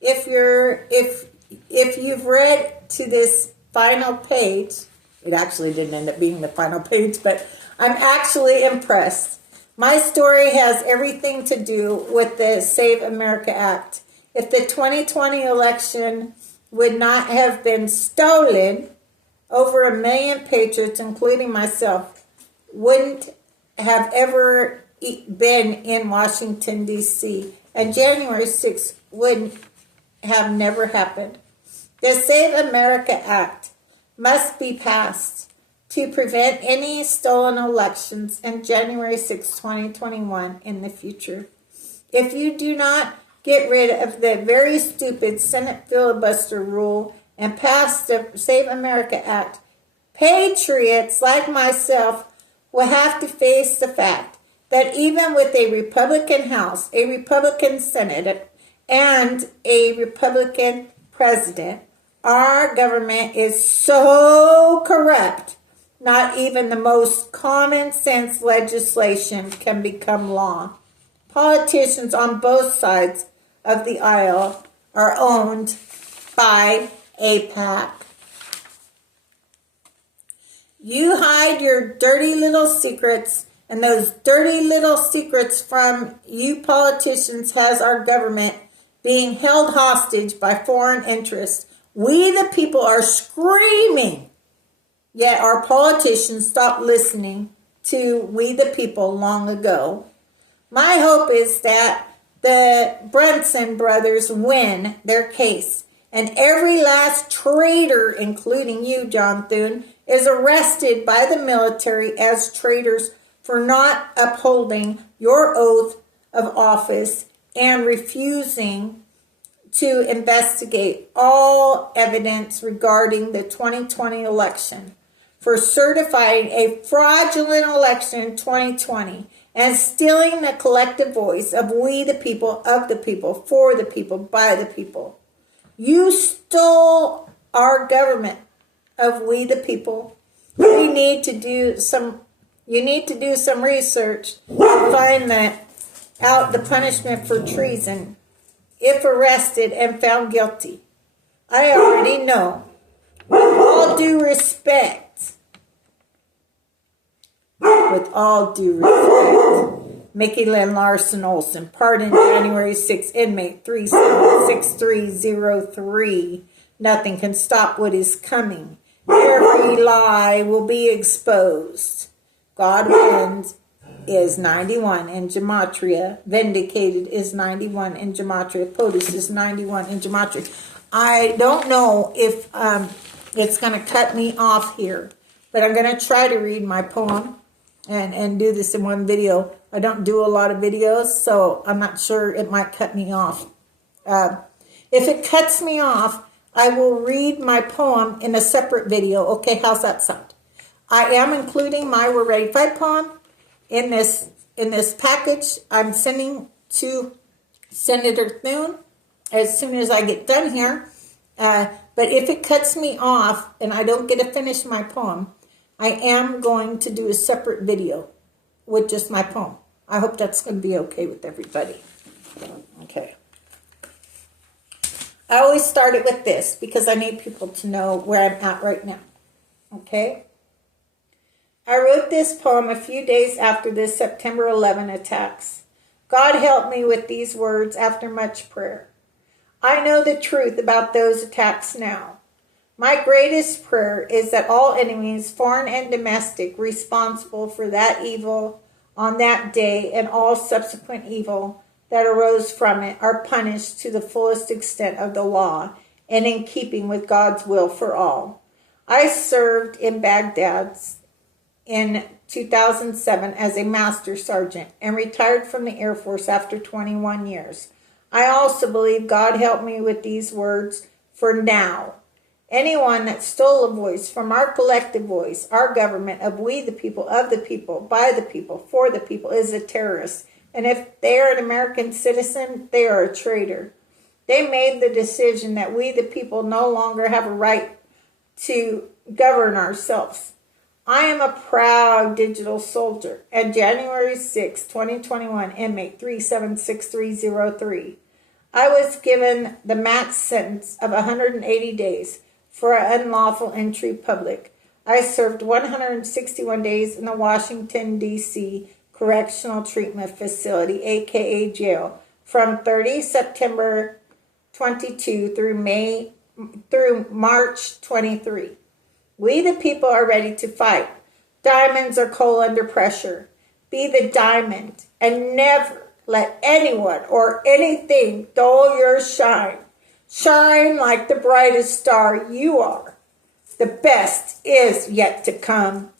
If you've read to this final page, it actually didn't end up being the final page, but I'm actually impressed. My story has everything to do with the Save America Act. If the 2020 election would not have been stolen, over 1 million patriots, including myself, wouldn't have ever been in Washington, D.C., and January 6th would have never happened. The Save America Act must be passed to prevent any stolen elections in January 6, 2021 in the future. If you do not get rid of the very stupid Senate filibuster rule and pass the Save America Act, patriots like myself will have to face the fact that even with a Republican House, a Republican Senate, and a Republican president, our government is so corrupt, not even the most common sense legislation can become law. Politicians on both sides of the aisle are owned by AIPAC. You hide your dirty little secrets, and those dirty little secrets from you politicians has our government being held hostage by foreign interests. We the people are screaming, yet our politicians stopped listening to we the people long ago. My hope is that the Brunson brothers win their case, and every last traitor, including you, John Thune, is arrested by the military as traitors for not upholding your oath of office and refusing to investigate all evidence regarding the 2020 election, for certifying a fraudulent election in 2020 and stealing the collective voice of we the people, of the people, for the people, by the people. You stole our government of we the people. You need to do some research to find out the punishment for treason if arrested and found guilty. I already know. With all due respect, Micki Larson-Olson, pardoned January 6, inmate 376303. Nothing can stop what is coming. Every lie will be exposed. God wins is 91 in Gematria. Vindicated is 91 in Gematria. POTUS is 91 in Gematria. I don't know if it's going to cut me off here, but I'm going to try to read my poem and do this in one video. I don't do a lot of videos, so I'm not sure, it might cut me off. If it cuts me off, I will read my poem in a separate video. Okay, how's that sound? I am including my We're Ready to Fight poem in this package I'm sending to Senator Thune as soon as I get done here. But if it cuts me off and I don't get to finish my poem, I am going to do a separate video with just my poem. I hope that's going to be okay with everybody. Okay. I always start it with this because I need people to know where I'm at right now. Okay? I wrote this poem a few days after the September 11 attacks. God help me with these words after much prayer. I know the truth about those attacks now. My greatest prayer is that all enemies, foreign and domestic, responsible for that evil on that day and all subsequent evil that arose from it are punished to the fullest extent of the law and in keeping with God's will for all. I served in Baghdad in 2007 as a master sergeant and retired from the Air Force after 21 years. I also believe God helped me with these words for now. Anyone that stole a voice from our collective voice, our government of we the people, of the people, by the people, for the people, is a terrorist. And if they are an American citizen, they are a traitor. They made the decision that we the people no longer have a right to govern ourselves. I am a proud digital soldier, and January 6, 2021, inmate 376303. I was given the max sentence of 180 days for unlawful entry public. I served 161 days in the Washington, D.C. Correctional Treatment Facility, aka jail, from 30 September 22 through March 23. We the people are ready to fight. Diamonds are coal under pressure. Be the diamond and never let anyone or anything dull your shine. Shine like the brightest star you are. The best is yet to come.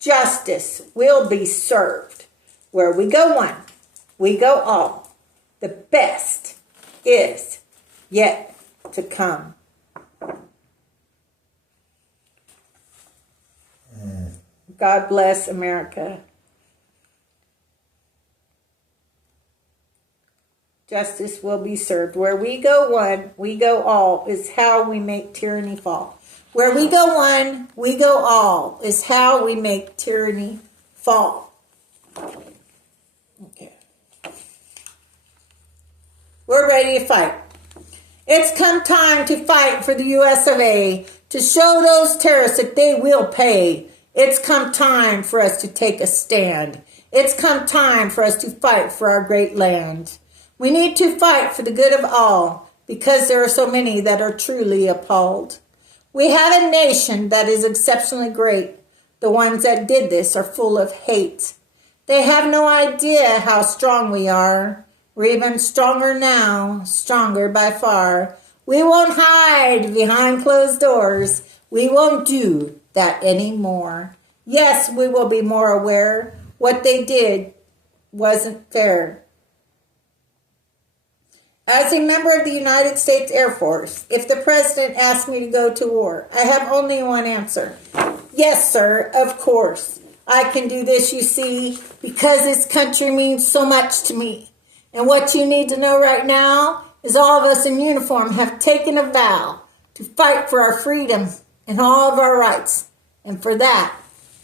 Justice will be served. Where we go one, we go all. The best is yet to come. God bless America. justice will be served. Where we go one, we go all is how we make tyranny fall. Where we go one, we go all is how we make tyranny fall. Okay. We're ready to fight. It's come time to fight for the US of A, to show those terrorists that they will pay. It's come time for us to take a stand. It's come time for us to fight for our great land. We need to fight for the good of all, because there are so many that are truly appalled. We have a nation that is exceptionally great. The ones that did this are full of hate. They have no idea how strong we are. We're even stronger now, stronger by far. We won't hide behind closed doors. We won't do that anymore. Yes, we will be more aware. What they did wasn't fair. As a member of the United States Air Force, if the president asked me to go to war, I have only one answer. Yes, sir, of course. I can do this, you see, because this country means so much to me. And what you need to know right now is all of us in uniform have taken a vow to fight for our freedom and all of our rights. And for that,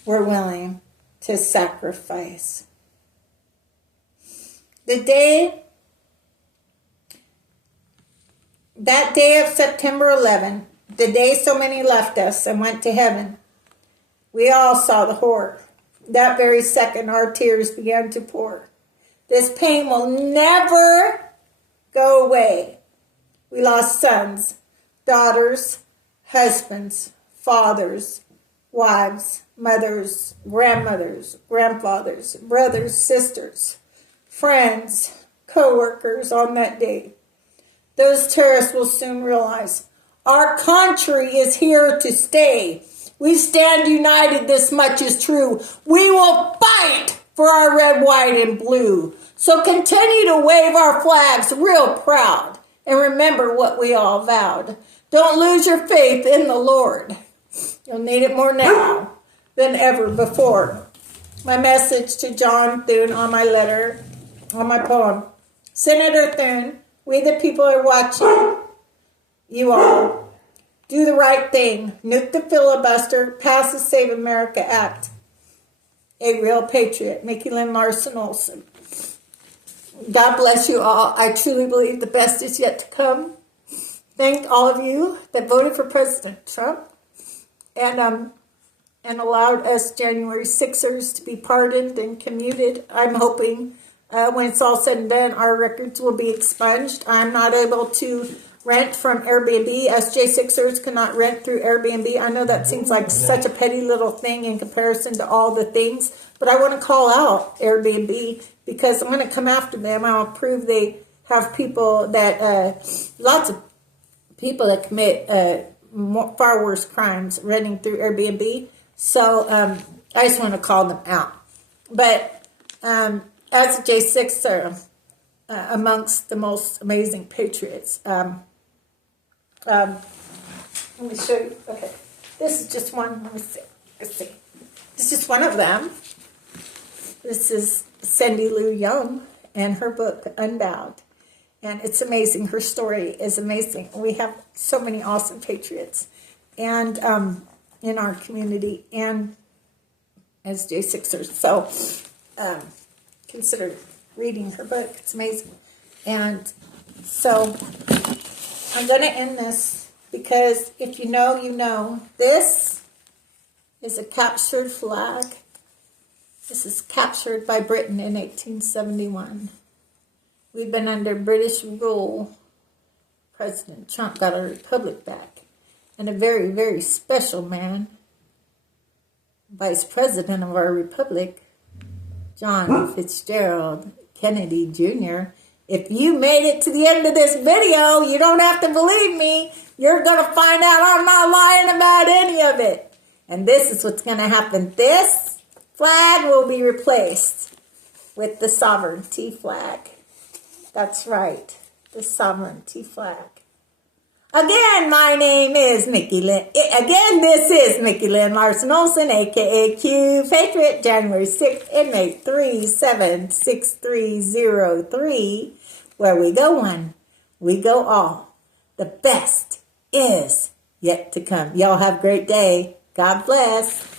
we're willing to sacrifice. That day of September 11, the day so many left us and went to heaven, we all saw the horror. That very second, our tears began to pour. This pain will never go away. We lost sons, daughters, husbands, fathers, wives, mothers, grandmothers, grandfathers, brothers, sisters, friends, co-workers on that day. Those terrorists will soon realize our country is here to stay. We stand united, this much is true. We will fight for our red, white, and blue. So continue to wave our flags real proud and remember what we all vowed. Don't lose your faith in the Lord. You'll need it more now than ever before. My message to John Thune on my letter, on my poem. Senator Thune, we the people are watching. You all. Do the right thing. Nuke the filibuster. Pass the Save America Act. A real patriot. Micki Larson-Olson. God bless you all. I truly believe the best is yet to come. Thank all of you that voted for President Trump and allowed us January 6ers to be pardoned and commuted. I'm hoping when it's all said and done, our records will be expunged. I'm not able to rent from Airbnb. Us J6ers cannot rent through Airbnb. I know that seems like such a petty little thing in comparison to all the things, but I want to call out Airbnb because I'm going to come after them. I'll prove they have people that, lots of people that commit far worse crimes renting through Airbnb. So I just want to call them out. But as a J6 amongst the most amazing patriots, let me show you. Okay, this is just one. Let me see. Let's see. This is just one of them. This is Cindy Lou Young and her book Unbowed. And it's amazing. Her story is amazing. We have so many awesome patriots and in our community and as J6ers. So consider reading her book. It's amazing. And so I'm going to end this because if you know, you know. This is a captured flag. This is captured by Britain in 1871. We've been under British rule. President Trump got our republic back. And a very, very special man, Vice President of our republic, John Fitzgerald Kennedy Jr. If you made it to the end of this video, you don't have to believe me. You're going to find out I'm not lying about any of it. And this is what's going to happen. This flag will be replaced with the sovereignty flag. That's right, the sovereignty flag. Again, my name is Micki this is Micki Larson-Olson AKA QPATRIOT, January 6th and May 3, 7, 6, 3, 0, 3. Where we go one, we go all. The best is yet to come. Y'all have a great day. God bless.